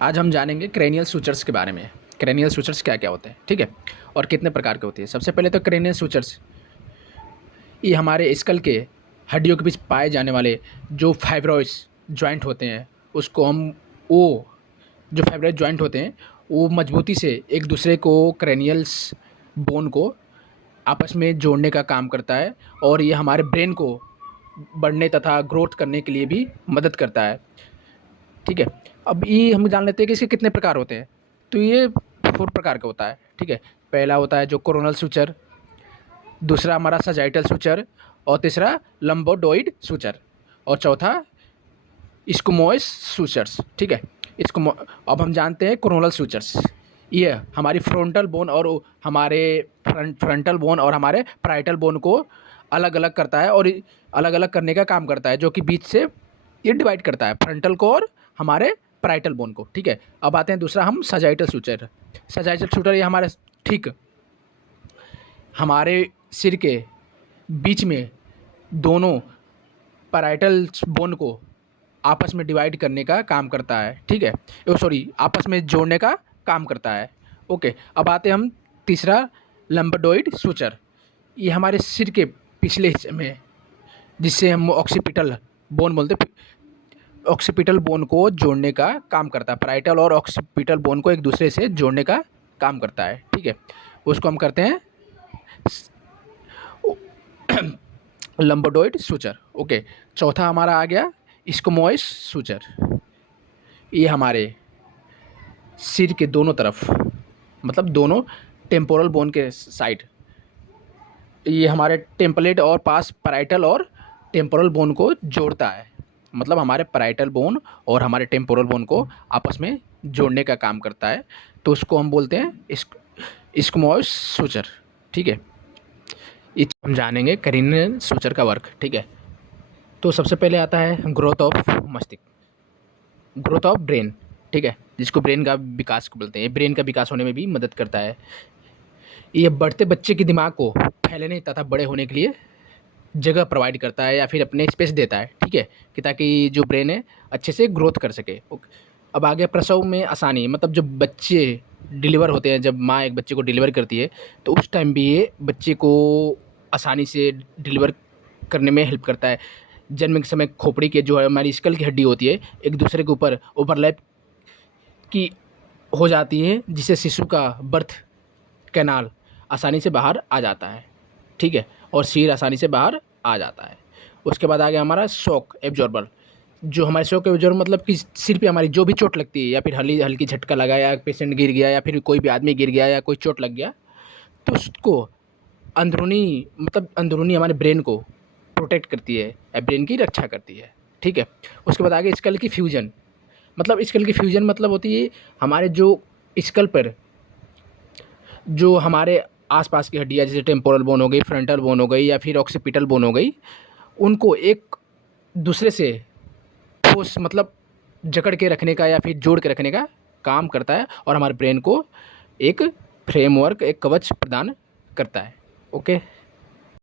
आज हम जानेंगे क्रेनियल सूचर्स के बारे में। क्रेनियल सूचर्स क्या क्या होते हैं, ठीक है, और कितने प्रकार के होते हैं। सबसे पहले तो क्रेनियल सूचर्स ये हमारे स्कल के हड्डियों के बीच पाए जाने वाले जो फाइब्रोइड्स जॉइंट होते हैं, उसको हम वो जो फाइब्रोइड जॉइंट होते हैं वो मजबूती से एक दूसरे को क्रेनियल्स बोन को आपस में जोड़ने का काम करता है, और ये हमारे ब्रेन को बढ़ने तथा ग्रोथ करने के लिए भी मदद करता है। ठीक है, अब ये हम जान लेते हैं कि इसके कितने प्रकार होते हैं। तो ये 4 प्रकार का होता है, ठीक है। पहला होता है जो कोरोनल सूचर, दूसरा हमारा सजाइटल सूचर, और तीसरा लंबोडोइड सूचर, और चौथा स्क्वैमोस सूचर्स, ठीक है। इसको अब हम जानते हैं कोरोनल सूचर्स। ये हमारी फ्रंटल बोन और हमारे फ्रंटल बोन और हमारे पैराइटल बोन को अलग अलग करता है, और अलग अलग करने का काम करता है, जो कि बीच से ये डिवाइड करता है फ्रंटल को और हमारे पैराइटल बोन को, ठीक है। अब आते हैं दूसरा हम सजाइटल सूचर। सजाइटल सूचर ये हमारे ठीक हमारे सिर के बीच में दोनों पैराइटल बोन को आपस में डिवाइड करने का काम करता है, ठीक है। आपस में जोड़ने का काम करता है। ओके, अब आते हैं हम तीसरा लंबडोइड सूचर। ये हमारे सिर के पिछले हिस्से में, जिससे हम ऑक्सीपिटल बोन बोलते हैं, ऑक्सीपिटल बोन को जोड़ने का काम करता है। पैराइटल और ऑक्सीपिटल बोन को एक दूसरे से जोड़ने का काम करता है, ठीक है। उसको हम करते हैं लंबडोइड सूचर। ओके, चौथा हमारा आ गया स्क्वैमोस सूचर। ये हमारे सिर के दोनों तरफ, मतलब दोनों टेम्पोरल बोन के साइड, ये हमारे टेम्पलेट और पास पैराइटल और टेम्पोरल बोन को जोड़ता है। मतलब हमारे पैराइटल बोन और हमारे टेम्पोरल बोन को आपस में जोड़ने का काम करता है, तो उसको हम बोलते हैं स्क्वैमोस सूचर, ठीक है। हम जानेंगे क्रेनियल सूचर का वर्क, ठीक है। तो सबसे पहले आता है ग्रोथ ऑफ मस्तिष्क, ग्रोथ ऑफ ब्रेन, ठीक है, जिसको ब्रेन का विकास को बोलते हैं। ब्रेन का विकास होने में भी मदद करता है। ये बढ़ते बच्चे के दिमाग को फैलने तथा बड़े होने के लिए जगह प्रोवाइड करता है, या फिर अपने स्पेस देता है, ठीक है, कि ताकि जो ब्रेन है अच्छे से ग्रोथ कर सके। अब आगे प्रसव में आसानी, मतलब जब बच्चे डिलीवर होते हैं, जब माँ एक बच्चे को डिलीवर करती है, तो उस टाइम भी ये बच्चे को आसानी से डिलीवर करने में हेल्प करता है। जन्म के समय खोपड़ी के जो है हमारी स्कल की हड्डी होती है, एक दूसरे के ऊपर ओवरलैप की हो जाती है, जिससे शिशु का बर्थ कैनाल आसानी से बाहर आ जाता है, ठीक है, और सिर आसानी से बाहर आ जाता है। उसके बाद आ गया हमारा शॉक एब्जॉर्बर। जो हमारे शॉक एब्जॉर्बर मतलब कि सिर पे हमारी जो भी चोट लगती है, या फिर हल्की झटका लगा, या पेशेंट गिर गया, या फिर कोई भी आदमी गिर गया, या कोई चोट लग गया, तो उसको अंदरूनी हमारे ब्रेन को प्रोटेक्ट करती है, या ब्रेन की रक्षा करती है, ठीक है। उसके बाद आगे स्कल की फ्यूजन। मतलब स्कल की फ्यूजन मतलब होती है हमारे जो स्कल पर जो हमारे आसपास की हड्डियाँ, जैसे टेम्पोरल बोन हो गई, फ्रंटल बोन हो गई, या फिर ऑक्सीपिटल बोन हो गई, उनको एक दूसरे से ठोस मतलब जकड़ के रखने का या फिर जोड़ के रखने का काम करता है, और हमारे ब्रेन को एक फ्रेमवर्क, एक कवच प्रदान करता है। ओके।